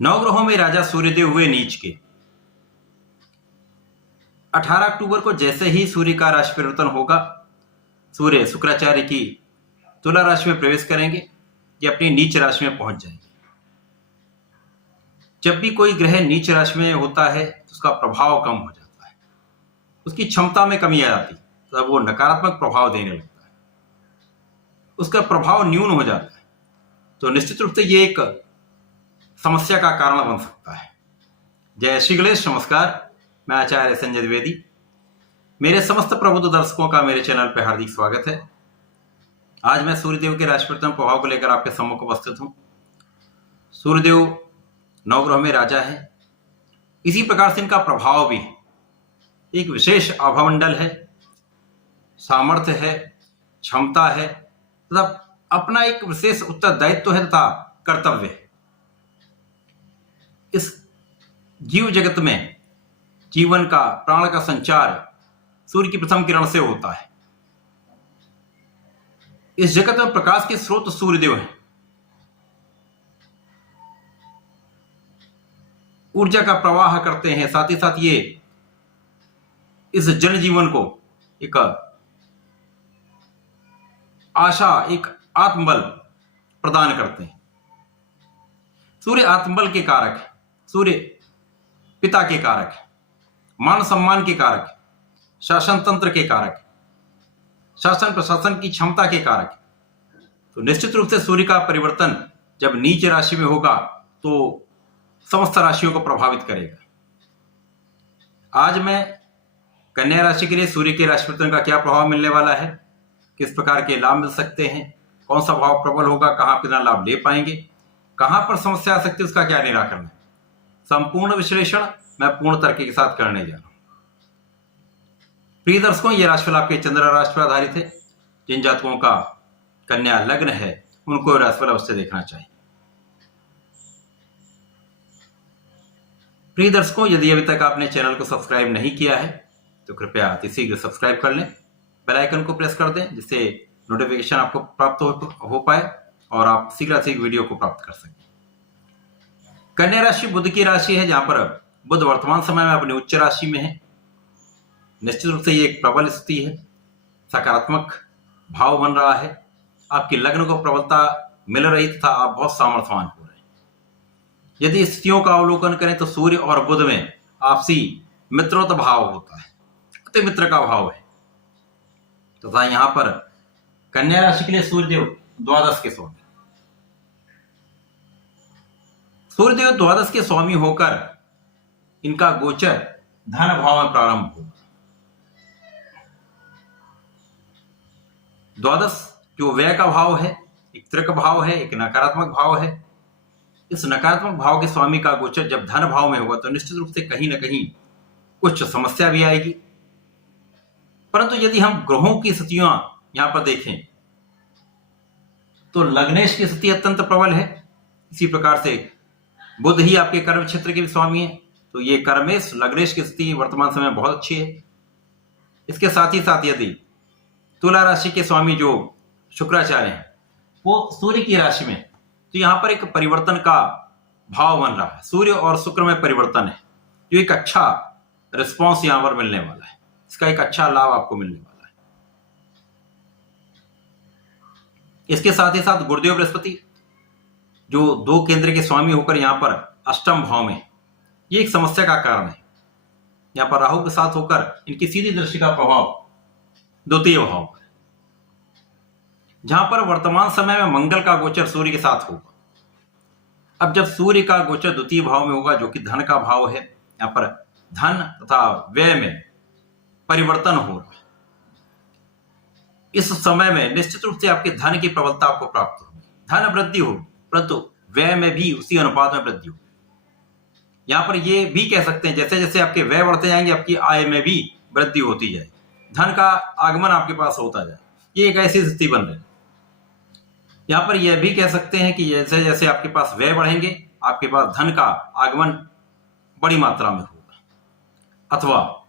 नवग्रहों में राजा सूर्यदेव हुए नीच के। 18 अक्टूबर को जैसे ही सूर्य का राशि परिवर्तन होगा, सूर्य शुक्राचार्य की तुला राशि में प्रवेश करेंगे, ये अपनी नीच राशि में पहुंच जाएंगे। जब भी कोई ग्रह नीच राशि में होता है तो उसका प्रभाव कम हो जाता है, उसकी क्षमता में कमी आ जाती है, तब वो नकारात्मक प्रभाव देने लगता है, उसका प्रभाव न्यून हो जाता है। तो निश्चित रूप से ये एक समस्या का कारण बन सकता है। जय श्री गणेश, नमस्कार। मैं आचार्य संजय द्विवेदी। मेरे समस्त प्रबुद्ध दर्शकों का मेरे चैनल पर हार्दिक स्वागत है। आज मैं सूर्यदेव के राशि परिवर्तन प्रभाव को लेकर आपके सम्मुख उपस्थित हूं। सूर्यदेव नवग्रह में राजा है, इसी प्रकार से इनका प्रभाव भी है। एक विशेष आभामंडल है, सामर्थ्य है, क्षमता है, तथा अपना एक विशेष उत्तरदायित्व है तथा कर्तव्य है। इस जीव जगत में जीवन का, प्राण का संचार सूर्य की प्रथम किरण से होता है। इस जगत में प्रकाश के स्रोत सूर्यदेव हैं। ऊर्जा का प्रवाह करते हैं, साथ ही साथ ये इस जनजीवन को एक आशा, एक आत्मबल प्रदान करते हैं। सूर्य आत्मबल के कारक है, सूर्य पिता के कारक है, मान सम्मान के कारक है, शासन तंत्र के कारक है, शासन प्रशासन की क्षमता के कारक है। तो निश्चित रूप से सूर्य का परिवर्तन जब नीच राशि में होगा तो समस्त राशियों को प्रभावित करेगा। आज मैं कन्या राशि के लिए सूर्य के राशि परिवर्तन का क्या प्रभाव मिलने वाला है, किस प्रकार के लाभ मिल सकते हैं, कौन सा भाव प्रबल होगा, कहां कितना लाभ ले पाएंगे, कहां पर समस्या आ सकती है, उसका क्या निराकरण है, संपूर्ण विश्लेषण मैं पूर्ण तर्क के साथ करने जा रहा हूं। प्रिय दर्शकों, यह राशिफल आपके चंद्र राशि पर आधारित है। जिन जातकों का कन्या लग्न है उनको राशिफल अवश्य देखना चाहिए। प्रिय दर्शकों, यदि अभी तक आपने चैनल को सब्सक्राइब नहीं किया है तो कृपया अतिशीघ्र सब्सक्राइब कर लें, बेल आइकन को प्रेस कर दें, जिससे नोटिफिकेशन आपको प्राप्त हो पाए और आप शीघ्र वीडियो को प्राप्त कर सकें। कन्या राशि बुध की राशि है, जहां पर बुध वर्तमान समय में अपनी उच्च राशि में है। निश्चित रूप से ये एक प्रबल स्थिति है, सकारात्मक भाव बन रहा है, आपकी लग्न को प्रबलता मिल रही तथा आप बहुत सामर्थ्यवान हो रहे हैं। यदि स्थितियों का अवलोकन करें तो सूर्य और बुध में आपसी मित्रवत भाव होता है, अति मित्र का भाव है तथा यहां पर कन्या राशि के लिए सूर्यदेव द्वादश के स्वामी, सूर्यदेव द्वादश के स्वामी होकर इनका गोचर धन भाव में प्रारंभ होगा। द्वादश जो व्यय का भाव है, एक त्रिक भाव है, एक नकारात्मक भाव है। इस नकारात्मक भाव के स्वामी का गोचर जब धन भाव में होगा तो निश्चित रूप से कहीं ना कहीं कुछ समस्या भी आएगी। परंतु यदि हम ग्रहों की स्थितियां यहां पर देखें तो लग्नेश की स्थिति अत्यंत प्रबल है। इसी प्रकार से बुध ही आपके कर्म क्षेत्र के भी स्वामी है, तो ये कर्मेश लग्नेश की स्थिति वर्तमान समय में बहुत अच्छी है। इसके साथ ही साथ यदि तुला राशि के स्वामी जो शुक्राचार्य हैं वो सूर्य की राशि में, तो यहां पर एक परिवर्तन का भाव बन रहा है। सूर्य और शुक्र में परिवर्तन है, जो एक अच्छा रिस्पॉन्स यहां पर मिलने वाला है, इसका एक अच्छा लाभ आपको मिलने वाला है। इसके साथ ही साथ गुरुदेव बृहस्पति जो 2 केंद्र के स्वामी होकर यहां पर अष्टम भाव में, ये एक समस्या का कारण है। यहां पर राहु के साथ होकर इनकी सीधी दृष्टि का प्रभाव द्वितीय भाव पर, जहां पर वर्तमान समय में मंगल का गोचर सूर्य के साथ होगा। अब जब सूर्य का गोचर द्वितीय भाव में होगा, जो कि धन का भाव है, यहां पर धन तथा व्यय में परिवर्तन हो रहा है। इस समय में निश्चित रूप से आपके धन की प्रबलता आपको प्राप्त होगी, धन वृद्धि होगी, परंतु व्यय में भी उसी अनुपात में वृद्धि होगी। यहां पर ये भी कह सकते हैं जैसे जैसे आपके व्यय बढ़ते जाएंगे आपकी आय में भी वृद्धि होती जाएगी, धन का आगमन आपके पास होता जाए। ये एक ऐसी स्थिति बन रही है। यहां पर यह भी कह सकते हैं कि जैसे जैसे आपके पास व्यय बढ़ेंगे आपके पास धन का आगमन बड़ी मात्रा में होगा, अथवा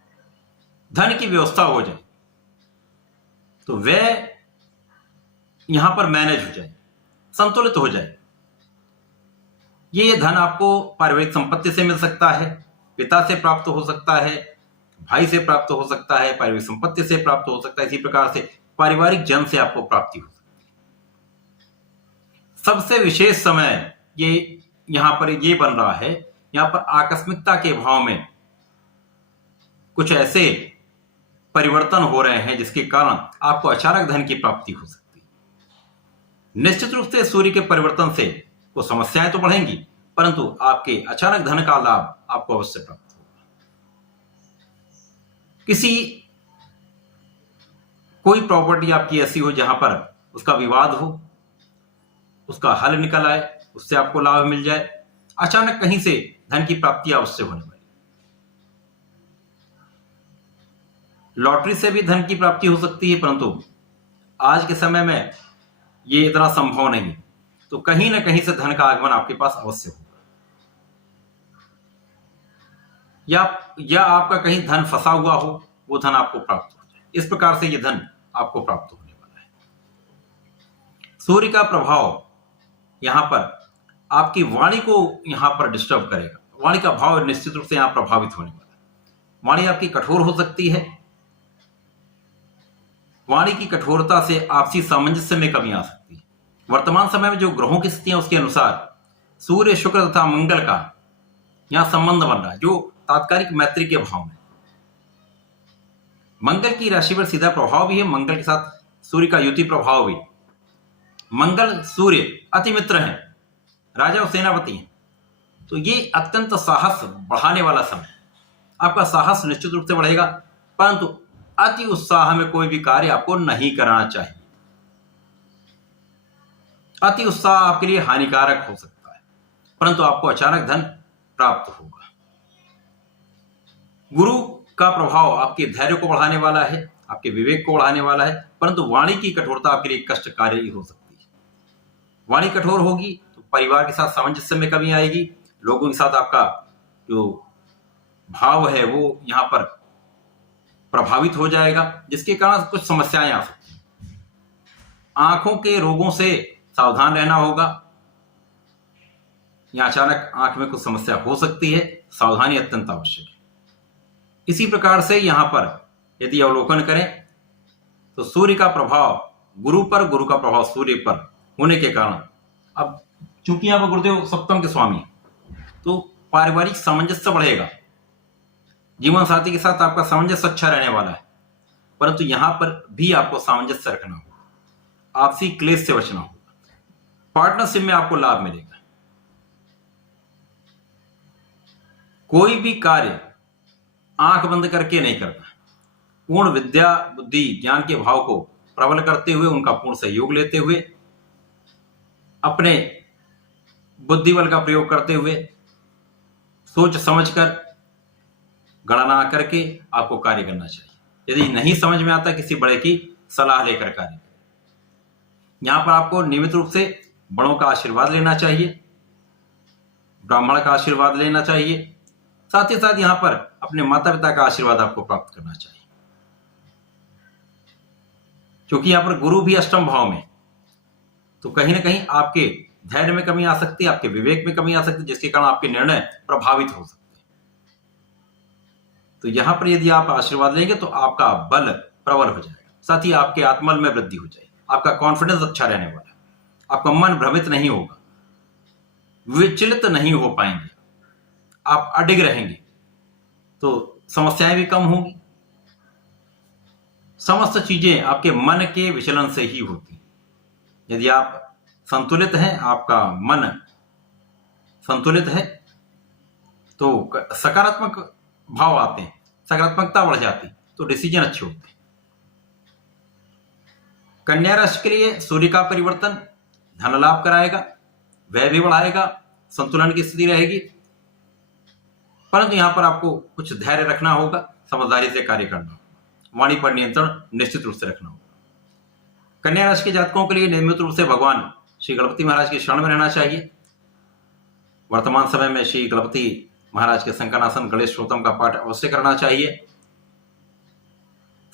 धन की व्यवस्था हो जाए तो व्यय यहां पर मैनेज हो जाए, संतुलित हो जाए। ये धन आपको पारिवारिक संपत्ति से मिल सकता है, पिता से प्राप्त हो सकता है, भाई से प्राप्त हो सकता है, पारिवारिक संपत्ति से प्राप्त हो सकता है। इसी प्रकार से पारिवारिक जन से आपको प्राप्ति हो सकती है। सबसे विशेष समय ये यहां पर ये बन रहा है, यहां पर आकस्मिकता के भाव में कुछ ऐसे परिवर्तन हो रहे हैं जिसके कारण आपको अचानक धन की प्राप्ति हो सकती है। निश्चित रूप से सूर्य के परिवर्तन से वो समस्याएं तो बढ़ेंगी, परंतु आपके अचानक धन का लाभ आपको अवश्य प्राप्त होगा। कोई प्रॉपर्टी आपकी ऐसी हो जहां पर उसका विवाद हो, उसका हल निकल आए, उससे आपको लाभ मिल जाए। अचानक कहीं से धन की प्राप्ति अवश्य होने वाली। लॉटरी से भी धन की प्राप्ति हो सकती है, परंतु आज के समय में ये इतना संभव नहीं है। तो कहीं ना कहीं से धन का आगमन आपके पास अवश्य होगा, या आपका कहीं धन फंसा हुआ हो, वो धन आपको प्राप्त हो जाए। इस प्रकार से ये धन आपको प्राप्त होने वाला है। सूर्य का प्रभाव यहां पर आपकी वाणी को यहां पर डिस्टर्ब करेगा। वाणी का भाव निश्चित रूप से यहां प्रभावित होने वाला है। वाणी आपकी कठोर हो सकती है। वाणी की कठोरता से आपसी सामंजस्य में कमी आ सकती है। वर्तमान समय में जो ग्रहों की स्थितियां उसके अनुसार सूर्य, शुक्र तथा मंगल का यहां संबंध बन रहा है, जो तात्कालिक मैत्री के भाव में। मंगल की राशि पर सीधा प्रभाव भी है, मंगल के साथ सूर्य का युति प्रभाव भी। मंगल सूर्य अति मित्र हैं, राजा और सेनापति हैं। तो ये अत्यंत साहस बढ़ाने वाला समय। आपका साहस निश्चित रूप से बढ़ेगा, परंतु अति उत्साह में कोई भी कार्य आपको नहीं करना चाहिए। अति उत्साह आपके लिए हानिकारक हो सकता है, परंतु आपको अचानक धन प्राप्त होगा। गुरु का प्रभाव आपके धैर्य को बढ़ाने वाला है, आपके विवेक को बढ़ाने वाला है, परंतु वाणी की कठोरता आपके लिए कष्टकारी हो सकती है। वाणी कठोर होगी तो परिवार के साथ सामंजस्य में कमी आएगी। लोगों के साथ आपका जो भाव है वो यहां पर प्रभावित हो जाएगा, जिसके कारण कुछ समस्याएं आ सकती हैं। आंखों के रोगों से सावधान रहना होगा। या अचानक आंख में कुछ समस्या हो सकती है, सावधानी अत्यंत आवश्यक है। इसी प्रकार से यहां पर यदि अवलोकन करें तो सूर्य का प्रभाव गुरु पर, गुरु का प्रभाव सूर्य पर होने के कारण, अब चूंकि यहां पर गुरुदेव सप्तम के स्वामी, तो पारिवारिक सामंजस्य बढ़ेगा। जीवन साथी के साथ आपका सामंजस्य अच्छा रहने वाला है, परंतु यहां पर भी आपको सामंजस्य रखना होगा। आपसी क्लेश से बचना होगा। पार्टनरशिप में आपको लाभ मिलेगा। कोई भी कार्य आंख बंद करके नहीं करना। पूर्ण विद्या, बुद्धि, ज्ञान के भाव को प्रबल करते हुए, उनका पूर्ण सहयोग लेते हुए, अपने बुद्धिबल का प्रयोग करते हुए, सोच समझकर, गणना करके आपको कार्य करना चाहिए। यदि नहीं समझ में आता, किसी बड़े की सलाह लेकर कार्य करें। यहां पर आपको नियमित रूप से बड़ों का आशीर्वाद लेना चाहिए, ब्राह्मण का आशीर्वाद लेना चाहिए। साथ ही साथ यहां पर अपने माता पिता का आशीर्वाद आपको प्राप्त करना चाहिए, क्योंकि यहां पर गुरु भी अष्टम भाव में, तो कहीं ना कहीं आपके धैर्य में कमी आ सकती है, आपके विवेक में कमी आ सकती है, जिसके कारण आपके निर्णय प्रभावित हो सकते हैं। तो यहां पर यदि आप आशीर्वाद लेंगे तो आपका बल प्रबल हो जाएगा। साथ ही आपके आत्मबल में वृद्धि हो जाएगी। आपका कॉन्फिडेंस अच्छा रहने वाला है। आपका मन भ्रमित नहीं होगा, विचलित नहीं हो पाएंगे, आप अडिग रहेंगे, तो समस्याएं भी कम होंगी। समस्त चीजें आपके मन के विचलन से ही होती हैं। यदि आप संतुलित हैं, आपका मन संतुलित है, तो सकारात्मक भाव आते हैं, सकारात्मकता बढ़ जाती, तो डिसीजन अच्छे होते हैं। कन्या राशि के लिए सूर्य का परिवर्तन धन लाभ कराएगा, व्यय भी बढ़ाएगा, संतुलन की स्थिति रहेगी, परंतु यहां पर आपको कुछ धैर्य रखना होगा, समझदारी से कार्य करना होगा, वाणी पर नियंत्रण निश्चित रूप से रखना होगा। कन्या राशि के जातकों के लिए नियमित रूप से भगवान श्री गणपति महाराज के शरण में रहना चाहिए। वर्तमान समय में श्री गणपति महाराज के संकनासन गणेश स्तोत्रम का पाठ अवश्य करना चाहिए।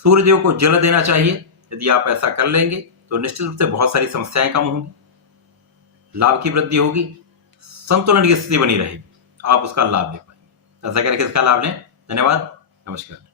सूर्यदेव को जल देना चाहिए। यदि आप ऐसा कर लेंगे तो निश्चित रूप से बहुत सारी समस्याएं कम होंगी, लाभ की वृद्धि होगी, संतुलन की स्थिति बनी रहेगी, आप उसका लाभ ले पाएंगे। ऐसा करके इसका लाभ लें। धन्यवाद, नमस्कार।